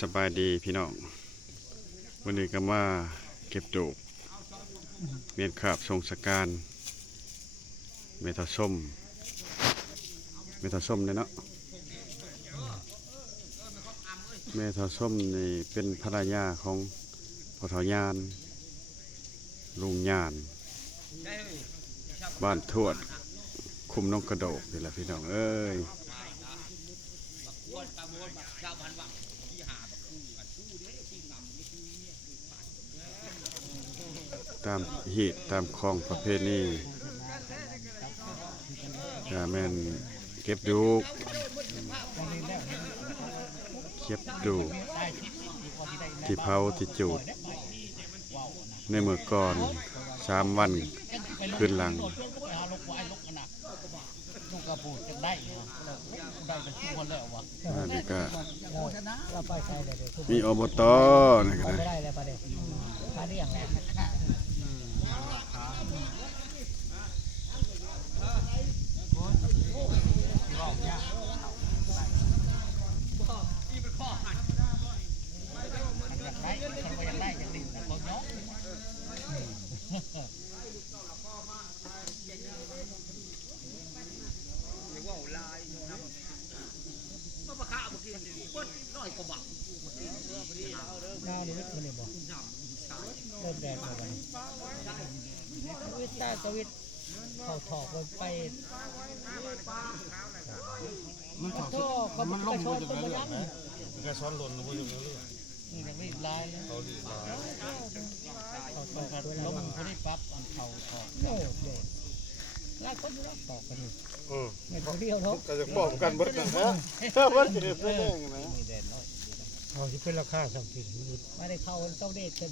สบายดีพี่น้องวันนี้ก็มาเก็บดูกเมียนขาบทรงสการเมทาส้มเนี่ยเนาะเมทาส้มนี่เป็นภรรยาของพ่อเฒ่ายานลุงยานบ้านทวดคุมน้องกระโดกนี่แหละพี่น้องเอ้ยตามหีดตามคลองประเภทนี้แม่นเก็บดูกที่เผาที่จูดในเมื่อก่อน3 วันคืนหลังอันนี้ก็มีอบตนะครับน้านี่วิทย์มันนี่บอกเริ่มแดงแล้วกันวิทย์ตาสวิทย์เขาถอกไปมันก็มันล่มอยู่ตรงนั้นนะมันก็ซ้อนหล่นลงไปอยู่เรื่อยนี่ยังไม่ลายเลยเขาดีลายเขาถอกล้มเขาได้ปั๊บอันเขาถอกโน่เลยแล้วก็ดูแล้วตอกกันอยู่ไม่พอเดียวเนาะก็จะป้องกันบดกันนะบดกันแน่ๆนะเขาจะเป็นราคาสักทีไม่ได้เข้าต้องได้เป็น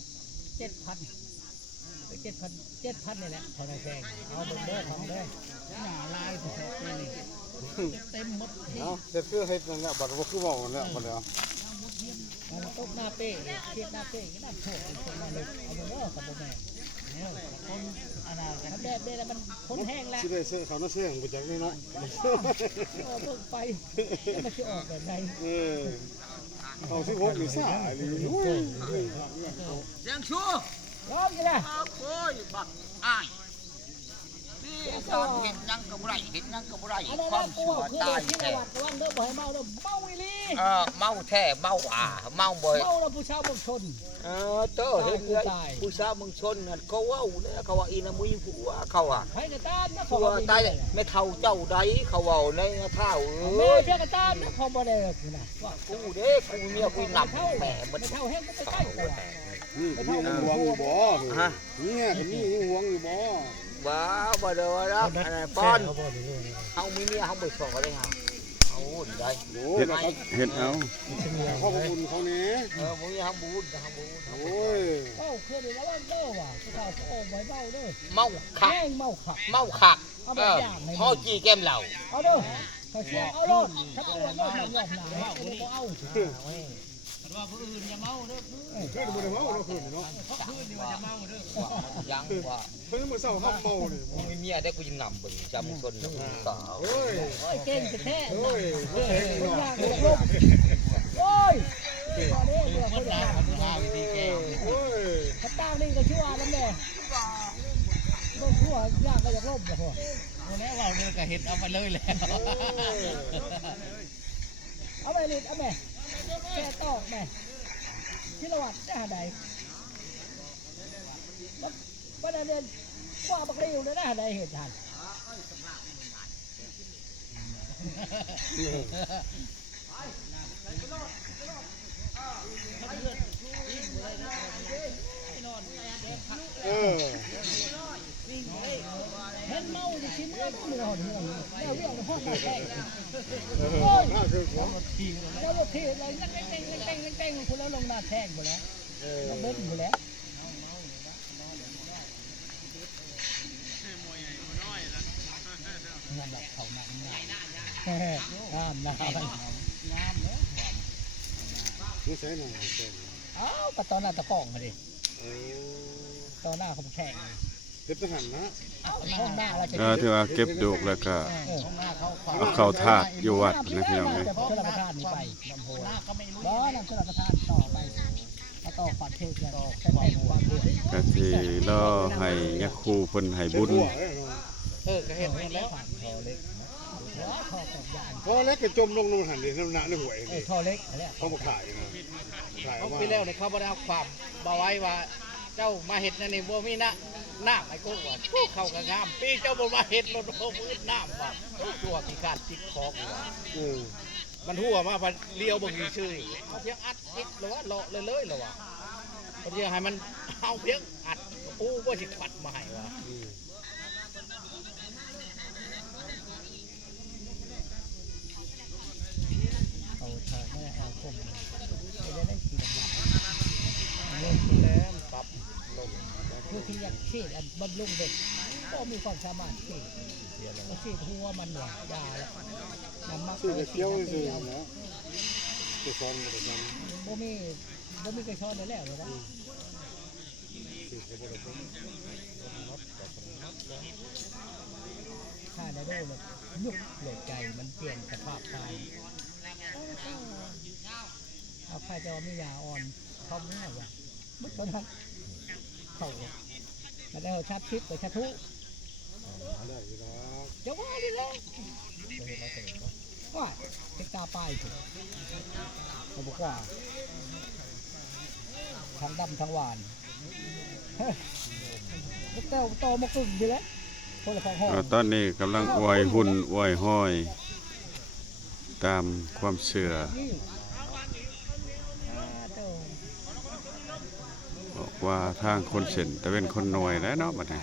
7,000นี่แหละพอได้แพงเอาเด้อทำได้หน้าลายสุดเลยเต็มหมดเอาเด็ดคือเฮ็ดนั่นแหละบัดว่าคือเว้านั่นแหละบัดแล้วมันตกหน้าเป้เฮ็ดหน้าเป้ก็น่าโชคคนมาเลยเอาเด้อกับบ่แม่เนี่ยคนอนาคตแบบนี้แล้วมันคนแห้งแล้วสิได้เสื้อเขาน่าเสื้อไปจากนี่เนาะเบิ่งไปมันสิออกแบบไหนเอาสิ6นี่ซ่าอีหลีโอ้ยเสียงชูร้องกันนะโอ้ยบักอ้ายนี่การเห็นยังกับไรเห็นยังกับไรความชั่วตายแท้เมาอีลีเมาแท้เมาเมาบ่อยเมาแล้วผู้ชาวเมืองชนเต้อเห็นเลยผู้ชาวเมืองชนเขาว่าเนี่ยเขาว่าอีน่ะมุ้ยผัวเขาใครกระตานนะผัวตายไม่เท่าเจ้าใดเขาว่าในเท่าแม่เจ้ากระตานนะเขาบ่ได้คือนะว่ากูเด้กูเมียกูนำแหม่มันเท่าแห้งมันใกล้กว่านี่ก็มีห่วงอยู่บ่เนี่ยก็มีห่วงอยู่บ่บ่เด้อรับอันนั้นป้อนเฮามีเมียเฮาบ่สอนได้เฮาเอาได้เฮ็ดเอาขอบคุณเขาแน่บ่มีเฮาบุญโอ้ยเอ้าคือได้แล้วเด้อว่ะเขาโอ้บ่เมาเด้อเมาคักเมาคักพอจี้แก้มเหล้าเอาเด้อเขาเสียเอาโลดถ้าเอาเมาหนาเอาว่าผู้อื่นอย่าเมาเด้อคืนบ่ได้เมาเนาะคืนเนาะคืนนี่ว่าอย่าเมาเด้อยังว่าเพิ่นมื้อเช้าเฮาเมานี่มีเมียได้กูยังนำเบิ่งจำคนสาวโอ้ยเก่งแท้โอ้ยคนยากลมโอ้ยตอนนี้เดี๋ยวคนยากวิธีแก้โอ้ยถ้าตั้งนี่ก็ชั่วแล้วแม่บ่ชั่วยากก็จะลมบ่พอวันนี้เราเนี่ยก็เฮ็ดเอาไปเลยแล้วเอาไปเลยเอาแม่แค่ตอกแม่ที่ละวัดจะหาใดประเด็นว่าบักเรียวได้หาใดเหตุการณ์เห็นเมาดิชิ้นเมื่อหอนเมื่อแล้วเรื่องห้องมาแข่งโอ้ยเจ้าลูกที่อะไรเต้งคุณแล้วลงมาแท่งหมดแล้วเบิ้ลหมดแล้วงานแบบเขาหนักน้ำเลยนี่ใช่หน่อยอ้าวก็ตอนหน้าตะกองมาดิตอนหน้าเขาแข่ง เฮ็ดทหารนะห้องหน้าเราจะ ที่ว่าเก็บดูกแล้วก็ ห้องหน้าเขา เอาเข้าธาตุอยู่วัดนะพี่น้องเอ้ย จะชลประทานนี่ไปลำโพงบ่นำชลประทานต่อไปแล้วต่อปัดเทศแล้วแค่แต่งความด้วย ก็สิรอให้ยักษ์ครูเพิ่นให้บุญ ก็เห็นแล้วท่อเล็กท่อกับยาน พอแล้วก็จมลงน้ำหันดิน้ำหนักในหวย ท่อเล็กอะไร เขามาขายนะขาย เขา ว่า ไปแล้วเนี่ยเขาบ่ได้เอาความบ่ไว้ว่า เจ้ามาเห็ดนั่นนี่บ่มีนะน้ำไอ้กูว่ากูเข้ากับงามปีเจ้าบ่มาเห็ดรถบ่มืดน้ำว่าตัวพิการติดคอกว่ามันหัวมาพันเลี้ยวบ่มีชื่อเอาเพียงอัดจิกหรือว่าเลาะเลยหรอวะเพียงให้มันเอาเพียงอัดกูบ่สิขัดมาให้ว่า เอาท่อไม่ได้เอาคมจะได้ขี่ลำบาก ลงแล้วปรับลง ผู้ที่อยากฉีดอันบำรุงเด็กก็มีความสามารถฉีดฉีดหัวมันเนี่ยยาแล้วน้ำมัก ซื้อเกี้ยวซื้อ เอา นะจะซ้อมจะซ้อม บ่มีกระชอนแล้วเลยนะ ซื้อเขาบอกว่า ถ้าได้ดูเลยยุบโหลดใจมันเปลี่ยนสภาพกายเอาใครจะมียาอ่อนทอมง่ายว่ะมุดต้นนั้นเข่าแล้วได้ชัดชิดไปชัดทุ ได้อยู่แล้ว จะว่าดิเลยว่าเป็นตาปลายถูกเขาบอกว่าทั้งดำทั้งหวานเฮ้ยเต้าโตมากึ่งดีแล้วคนละของห้อง ตอนนี้กำลังอวยหุ่นอวยห้อย ตามความเชื่อ นี่เต้า บอกว่าทางคนเส้นแต่เป็นคนหน่วยแล้วเนาะบัดนี้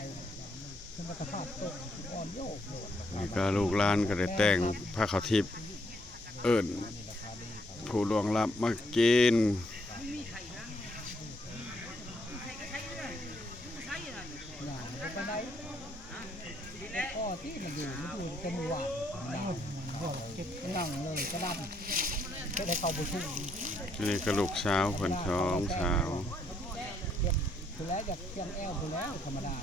สมรรถภาพตกอ่อนโยกโดด นี่ก็ลูกหลานก็ได้แต่งผ้าขาวทิพย์เอิ้นผู้ล่วงลับมากิน อย่างมันไปไหนก็ที่มันอยู่จะมือหวานเก็บกระลังเลยกระดำแค่ได้เข้าบุชุ่ม นี่ก็ลูกสาวเพิ่นท้องสาว เทียบคือแล้วจากเทียมแอลคือแล้วธรรมดา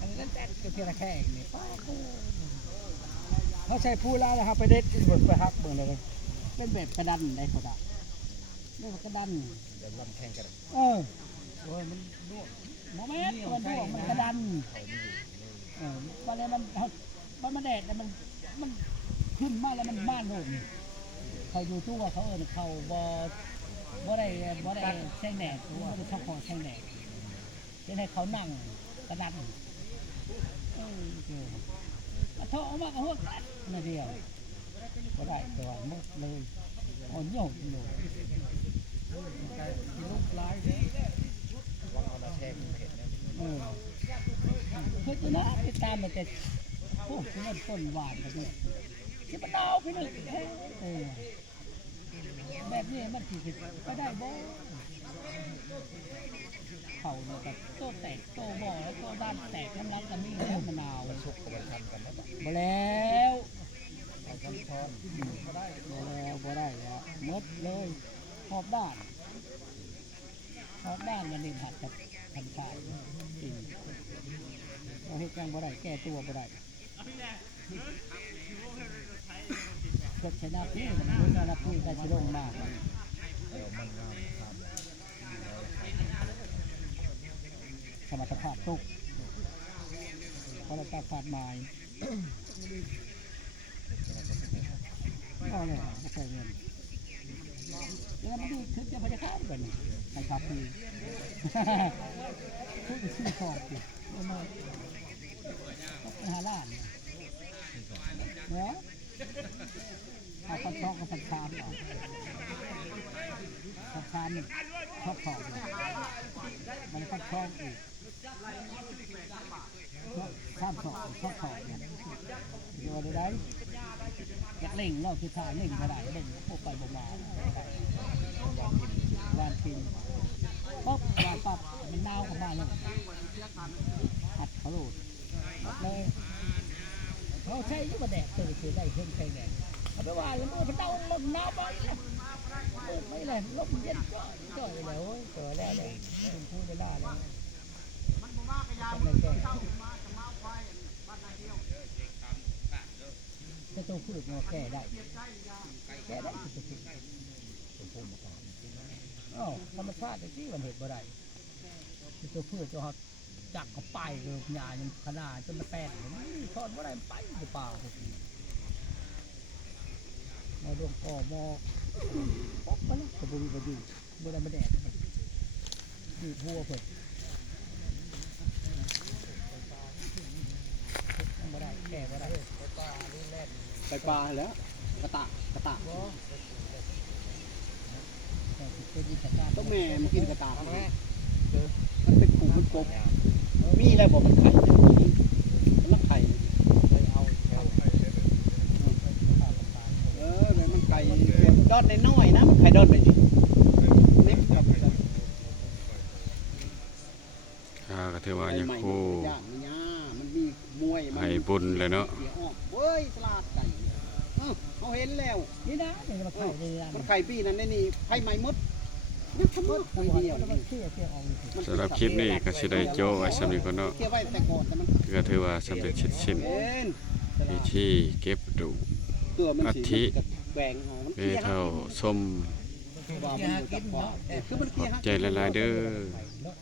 อันนั้นแต่ก็เทียมแค่นี่ป้าเขาใช้ผู้แล้วนะครับไปเด็ดบนไปฮักเบิ่งเลยเป็นแบบกระดันได้พอได้นี่กระดัน เดี๋ยวลำแข่งกัน โอ้ยมันดวกโมเมนต์มันดวกมันกระดันวันนี้มันแดดแล้วมันขึ้นมาแล้วมันบ้านโหมเขาอยู่ตัวเขาเขาบ่ได้แช่งแดดบ่ได้ชอบขอแช่งแดดจะให้เขานั่งกระดันเขาเอามากระหัวกันนั่นเดียวบ่ได้ตัวมุกเลยอ่อนโยกอยู่ลูกร้ายเลย วางเอามาแทงเห็ดเนี่ย เพื่อจะนะติดตามมันจะโอ้ที่มันต้นหวานแบบนี้ที่มันเอาพี่หนึ่งแบบนี้มันถือก็ได้บ่เขาเนี่ยแบบโตแตกโตบ่อแล้วโตด้านแตกน้ำรักกันนี่แล้วมะนาว สุกกับมันทำกันนะ มาแล้ว เอาช้อนช้อน บ่ได้แล้วหมดเลยหอบด้านมันนี่ผัดกับพันฝ่ายกินเราให้จังบ่ได้แก้ตัวบ่ได้กดชนะพี่มันรู้ชนะพี่ได้ชิลงมากสมรรถภาพตกพอเราตัดขาดไม้ก็เลยไม่ใช่เงินแล้วมันดูทึกจะพยาคากันใครครับพี่พูดไปซื้อของสิแล้วมาหาล้านเนาะเอาพันช่องกับพันชามเอาพันชามนี่ชอบของมันพันช่องอีกชอบของเนี่ยเดี๋ยวได้อยากเล่งเราคือถ่ายเล่งก็ได้เล่งพวกไปบ่มาบ้านพินปุ๊บวางปั๊บมันนาวเข้ามาเลยหัดเขาโหลดเลยเขาใช้ยุบแดดตื่นคือได้เพิ่งใช้แดดเอาไปว่าแล้วมือมันเดาลมหนาวไปไม่เลยลมเย็นจ่อยแล้วเจอแล้วเลยคุณพูดไปได้แล้ว ไม่แก่ถ้าตัวพืชมันแก่ได้แก่ได้ตัวพืชอ้าวธรรมชาติที่มันเห็นบ่ได้ตัวพืชตัวเขาจักเขาไปเลยหญ้ายังขนาดจนมันแตกนี่ทอดบ่ได้ไปหรือเปล่ามาดวงก่อมอป๊อกมาแล้วกระบุงกระดิ่งบ่ได้มาแดดอยู่หัวเพิ่นบ่ได้แก่บ่ได้ ไปปลาแล้วกระตาก แต่เป็นอิสระ ต้องแม่มากินกระตากมันเป็นขู่มันกบมีอะไรบอกมันไข่มันไข่มันไข่ดอดน้อยๆนะมันไข่ดอดไปสิเน็บกับ ก็ถือว่ายังคู่ มันมีมวย ให้บุญเลยเนาะ เว้ยสลาดไก่เขาเห็นแล้ว นี่นะนี่มาไข่ในร้าน มันไข่ปีนั้นนี่ไข่ใหม่มดนักขมืด ตัว เดียว แล้วมันเชี่ยออกอยู่ สำหรับคลิปนี้ก็สิได้โจ้ไว้สำหรับก่อนเนาะ เกี่ยวไว้แต่ก่อนแต่มัน ก็ถือว่าสำเร็จเสร็จสิ้น เป็น พิธีเก็บดู ตัวมัน อัฐิ แหวงหอมัน เมเท่าส้ม ว่ามันอยู่กับพ่อคือมัน ขอบใจหลายๆเด้อ เนาะ